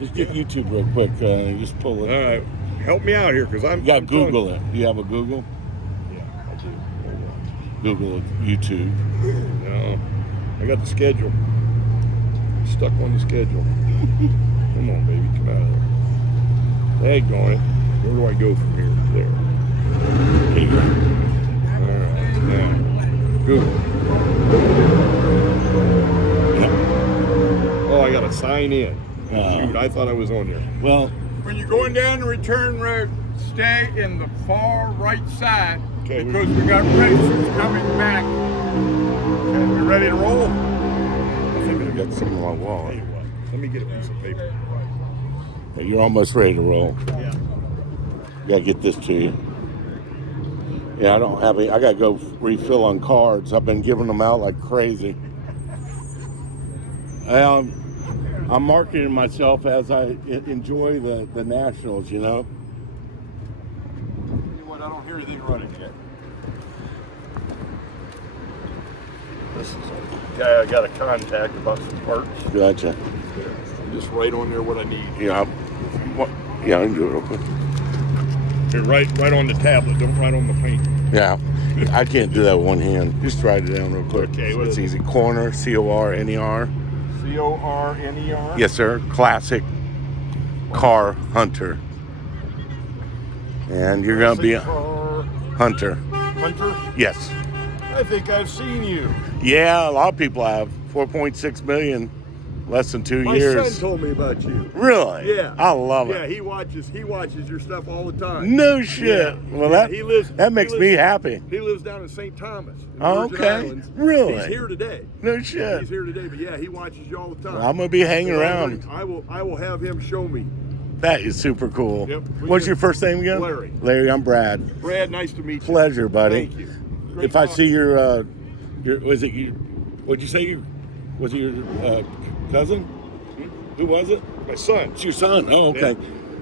Just get YouTube real quick. Just pull it. All right. Help me out here, because I'm... You got I'm telling- Google it. Do you have a Google? Yeah, I do. Google it, YouTube. No. I got the schedule. Stuck on the schedule. Come on, baby. Come out of there. Daggone it. Where do I go from here? There. There you go. All right. Now, Google. Oh, I got to sign in. Shoot, I thought I was on there. Well, When you're going down the return road, stay in the far right side Okay, because we got racers coming back. Okay, we ready to roll? I think I got some on my Tell wallet. you what, let me get a piece of paper. Hey, you're almost ready to roll. Yeah. Gotta get this to you. Yeah, I don't have any. I gotta go refill on cards. I've been giving them out like crazy. I'm marketing myself as I enjoy the Nationals, you know. You know what? I don't hear anything running yet. This is a guy I got a contact about some parts. Gotcha. Just write on there what I need. Yeah, yeah, I can do it real quick. Here, write on the tablet. Don't write on the paint. Yeah, I can't do that with one hand. Just write it down real quick. Okay, what it's is easy. Corner, C-O-R-N-E-R. C-O-R-N-E-R? Yes, sir. Classic car hunter. And you're going to be a Car hunter. Hunter? Yes. I think I've seen you. Yeah, a lot of people have. 4.6 million less than 2 My years. son told me about you. Really? Yeah. I love Yeah, it. he watches your stuff all the time. No shit. Yeah. Well, Yeah, that makes me happy. He lives down in St. Thomas, in the Oh, Virgin okay. Islands. Really? He's here today. No shit. He's here today, but yeah, he watches you all the time. Well, I'm gonna be hanging around. I will have him show me. That is super cool. Yep. What's your first name again? Larry. Larry, I'm Brad. Brad, nice to meet you. Pleasure, buddy. Thank you. Great If I talking. see was it you? What'd you say? Was it your cousin? Who was it? My son. It's your son. Oh, okay.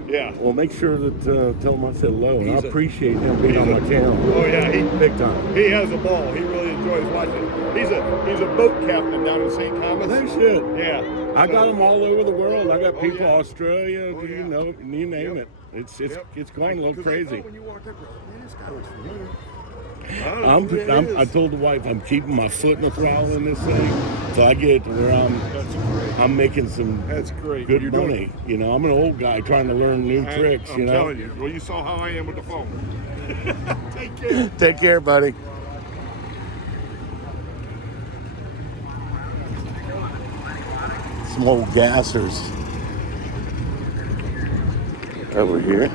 Yeah. Well, make sure that tell him I said hello, and I He's a- appreciate him being on my channel. Oh yeah, Big time. he has a ball. He really enjoys watching. He's a boat captain down in St. Thomas. No shit. Yeah. I got them all over the world. I got people yeah. Australia, Oh, you yeah. know, you name Yep. it. It's Yep. going a little 'Cause I crazy. thought when you walked up, man, this guy looks familiar. I don't know who that I is. told the wife I'm keeping my foot in the throttle in this thing till I get to where That's great. I'm making some That's great. good You're money. doing- You know, I'm an old guy trying to learn new tricks. I'm You know, telling you. Well, you saw how I am with the phone. Take care. Take care, buddy. Some old gassers over here.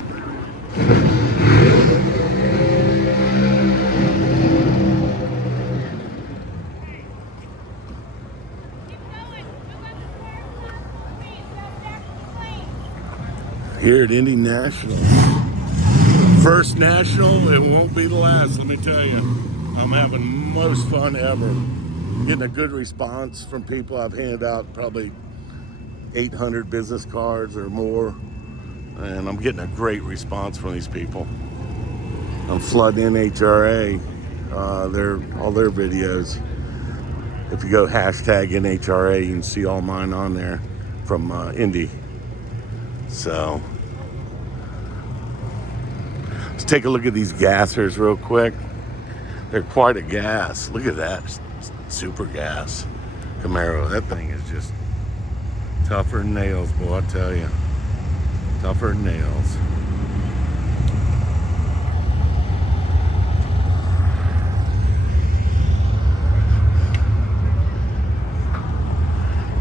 Here at Indy Nationals. First national, it won't be the last, let me tell you. I'm having most fun ever. Getting a good response from people. I've handed out probably 800 business cards or more, and I'm getting a great response from these people. I'm flooding NHRA, all their videos. If you go hashtag NHRA, you can see all mine on there from Indy. So let's take a look at these gassers real quick. They're quite a gas. Look at that, super gas Camaro. That thing is just tougher than nails, boy, I tell you. Tougher than nails.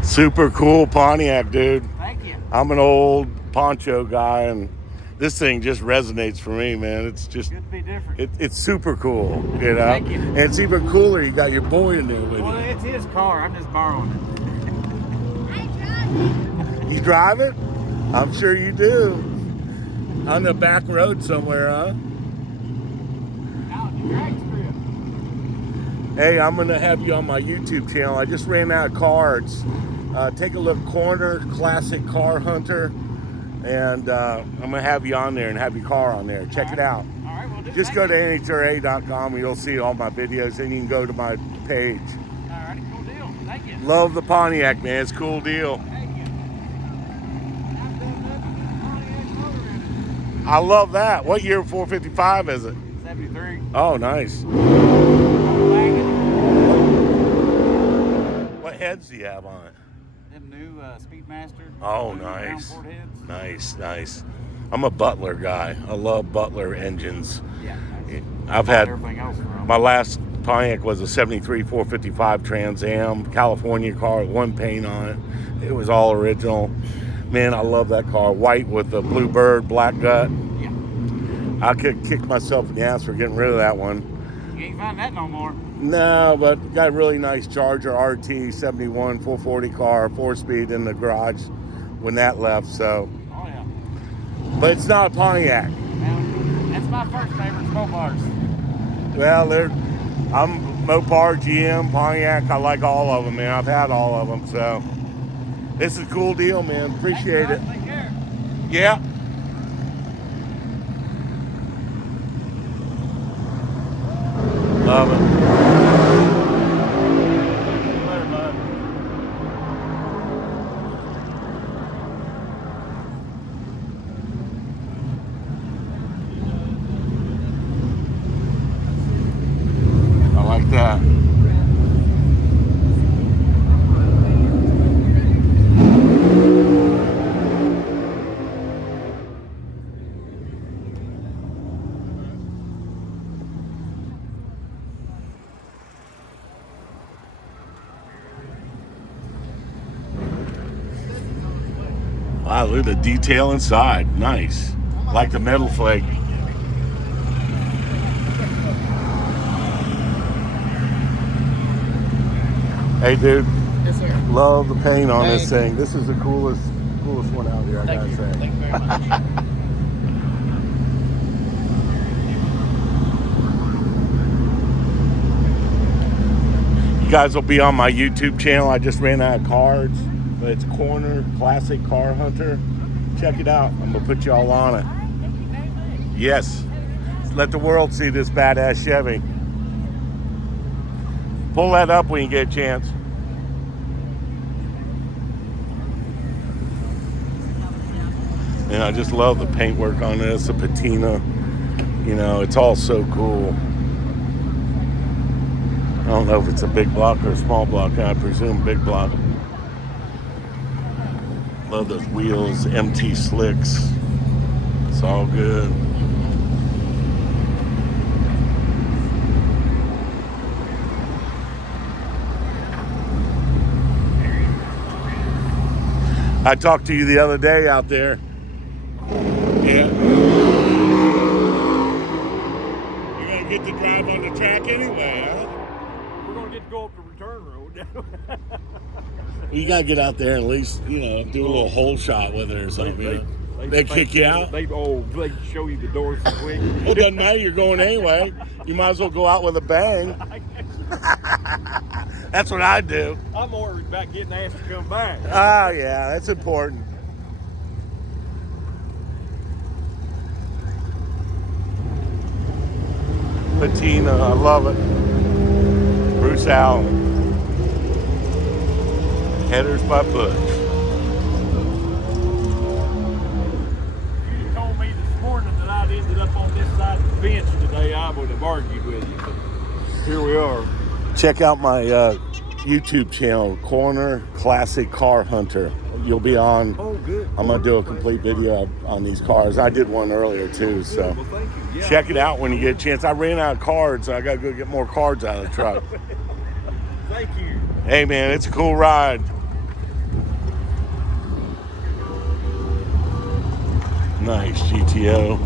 Super cool Pontiac, dude. Thank you. I'm an old poncho guy, and this thing just resonates for me, man. It's just Good to be different. it's super cool, you know. Thank you. And it's even cooler. You got your boy in there with Well, you. it's his car. I'm just borrowing it. You drive it? I'm sure you do. On the back road somewhere, huh? Out in the drag strip. Hey, I'm gonna have you on my YouTube channel. I just ran out of cards. Take a look, Corner Classic Car Hunter, and I'm gonna have you on there and have your car on there. Check it out. All right, well, Just go to NHRA.com and you'll see all my videos, and you can go to my page. All right, cool deal. Thank you. Love the Pontiac, man. It's a cool deal. Thank you. I've done nothing but Pontiac motor in I love that. What year 455 is it? it. 73. Oh, nice. Wagon. What heads do you have on it? Them new Speedmaster. Oh, new nice. downport heads. Nice. I'm a Butler guy. I love Butler engines. Yeah. I've had everything else from. my last Pontiac was a 73 455 Trans Am, California car with one paint on it. It was all original. Man, I love that car. White with the blue bird, black gut. Yeah. I could kick myself in the ass for getting rid of that one. You ain't find that no more. No, but got a really nice Charger RT 71 440 car, 4-speed in the garage when that left. So, Oh yeah. but it's not a Pontiac. Well, that's my first favorite smoke bars. Well, I'm Mopar, GM, Pontiac. I like all of them, man. I've had all of them. So, this is a cool deal, man. Appreciate it. Take care. Yeah. Love it. Later, bud. I like that. Wow, look at the detail inside. Nice. Like the metal flake. Hey, dude. Yes, sir. Love the paint on this Thank thing. This is the coolest one out here, I gotta say. Thank you very much. You guys will be on my YouTube channel. I just ran out of cards, but it's Corner Classic Car Hunter. Check it out. I'm gonna put you all on it. Thank you very much. Yes. Let the world see this badass Chevy. Pull that up when you get a chance. And I just love the paintwork on this, the patina. You know, it's all so cool. I don't know if it's a big block or a small block. I presume big block. Love those wheels, MT slicks. It's all good. I talked to you the other day out there. Yeah. You're gonna get to drive on the track anyway, huh? We're gonna get to go up the return road. You gotta get out there and at least, you know, do a little hole shot with it or something. They kick you out? They show you the doors so quick. Well, it doesn't matter. You're going anyway. You might as well go out with a bang. That's what I do. I'm worried about getting asked to come back. Ah, yeah, that's important. Patina, I love it. Bruce Allen. Headers by Butch. If you'd told me this morning that I'd ended up on this side of the fence today, I would have argued with you. But here we are. Check out my YouTube channel, Corner Classic Car Hunter. You'll be on. Oh, good. I'm going to do a complete video on these cars. I did one earlier, too. So Well, thank you. Yeah. check it out when you get a chance. I ran out of cards, so I got to go get more cards out of the truck. Thank you. Hey, man, it's a cool ride. Nice GTO.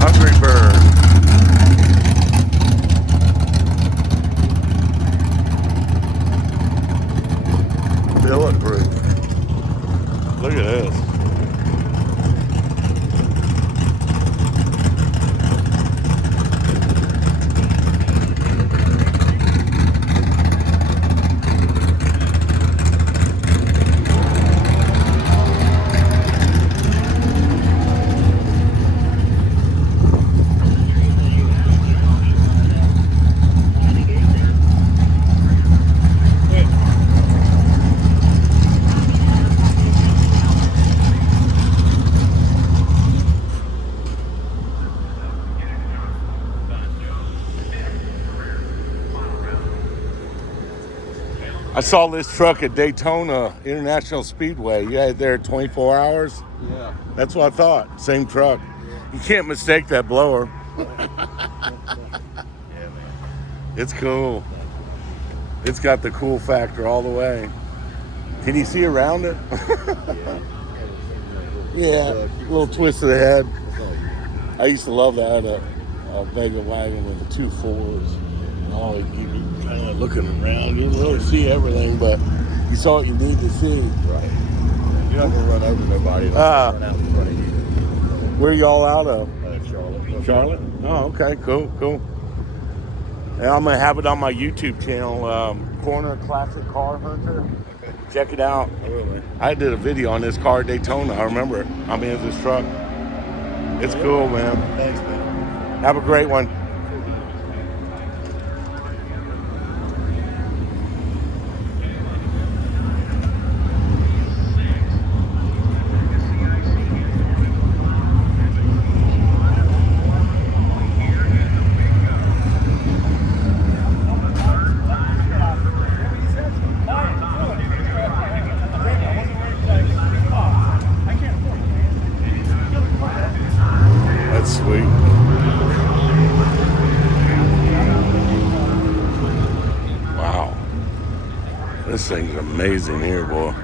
Hungry Bird. Bulletproof. Look at this. I saw this truck at Daytona International Speedway. You had it there 24 hours? Yeah. That's what I thought. Same truck. You can't mistake that blower. It's cool. It's got the cool factor all the way. Can you see around it? Yeah, a little twist of the head. I used to love that. I had a Vega wagon with the 2 4s. Oh, you kind of looking around. You didn't really see everything, but you saw what you need to see. Right. You're not going to run over nobody. Run out in front of you. Where y'all out of? Charlotte. Charlotte? Oh, okay. Cool. And I'm going to have it on my YouTube channel, Corner Classic Car Hunter. Okay. Check it out. I will, man. I did a video on this car at Daytona. I remember it. I mean, it's this truck. It's cool, man. Thanks, man. Have a great one. This thing's amazing here, boy.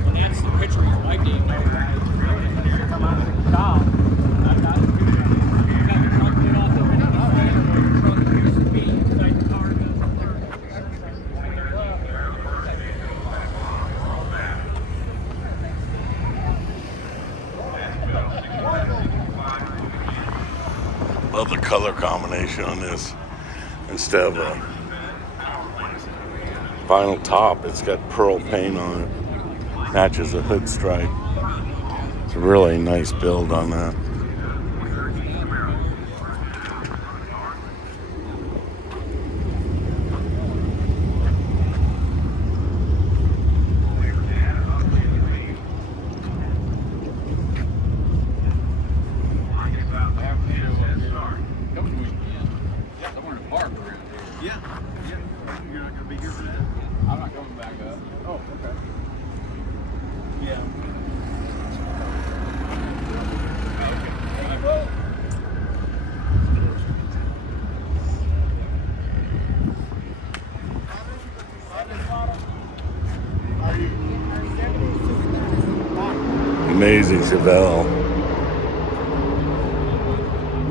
And that's the picture his wife gave me. Come up with a cop. I got the truck get off the trailer where the truck used to be inside the car. Love the color combination on this. Instead of a vinyl top, it's got pearl paint on it. Matches the hood stripe. It's a really nice build on that. Amazing Chevelle.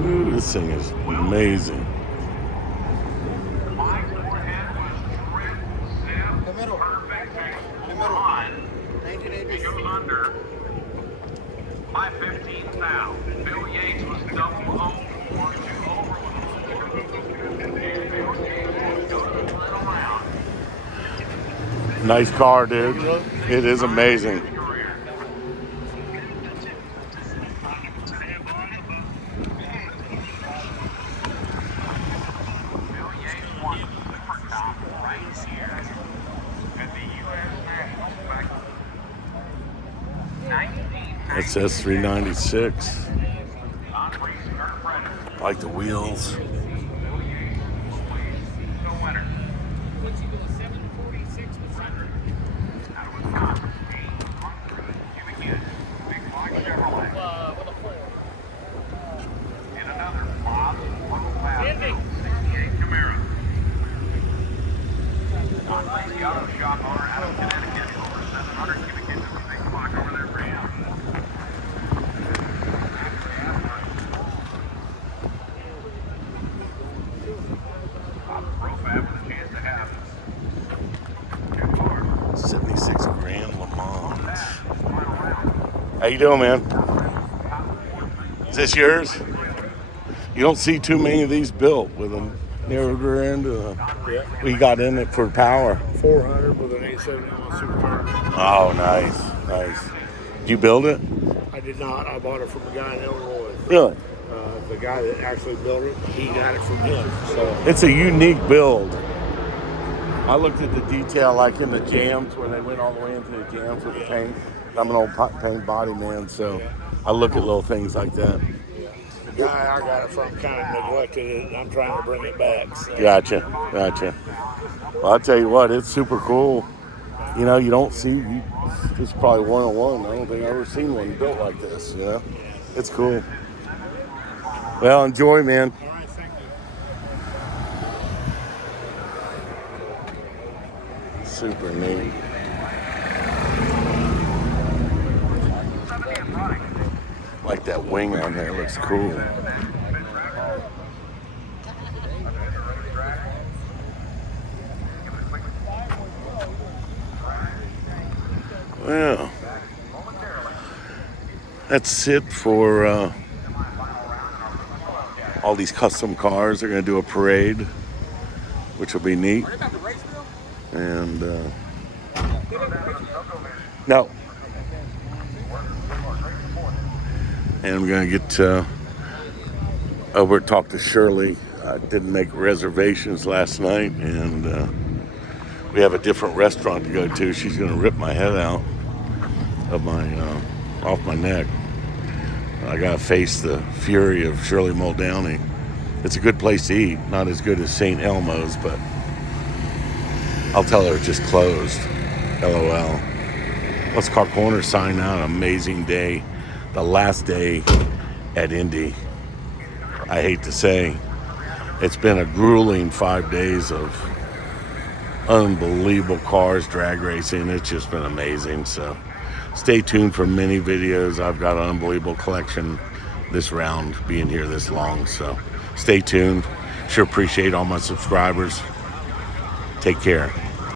Ooh, this thing is amazing. The middle. The middle. 1986. 15,000. Bill Yates was double home for 2 over. Nice car, dude. It is amazing. Bill Yates won the Super Cup right here at the U.S.Nationals back in 19. It says 396. Like the wheels. How you doing, man? Is this yours? You don't see too many of these built with a narrow rear end. Yeah. We got in it for power. 400 with an 871 supercharger. Oh, nice, nice. Did you build it? I did not. I bought it from a guy in Illinois. Really? The guy that actually built it, he got it from him. So It's a unique build. I looked at the detail, like in the jams, where they went all the way into the jams with the paint. I'm an old paint body man, so I look at little things like that. the guy I got it from kind of neglected it, and I'm trying to bring it back. So. Gotcha. Well, I'll tell you what, it's super cool. You know, you don't see, it's probably one on one. I don't think I've ever seen one built like this, you know? It's cool. Well, enjoy, man. All right, thank you. Super neat. Like that wing on there, looks cool. Well, that's it for all these custom cars. They're going to do a parade, which will be neat. And no. And I'm going to get over and talk to Shirley. I didn't make reservations last night, and we have a different restaurant to go to. She's going to rip my head out of my off my neck. I got to face the fury of Shirley Muldowney. It's a good place to eat. Not as good as St. Elmo's, but I'll tell her it's just closed. LOL. Let's Car Corner sign out. Amazing day. The last day at INDY. I hate to say, it's been a grueling 5 days of unbelievable cars, drag racing. It's just been amazing. So stay tuned for many videos. I've got an unbelievable collection this round, being here this long. So stay tuned. Sure appreciate all my subscribers. Take care.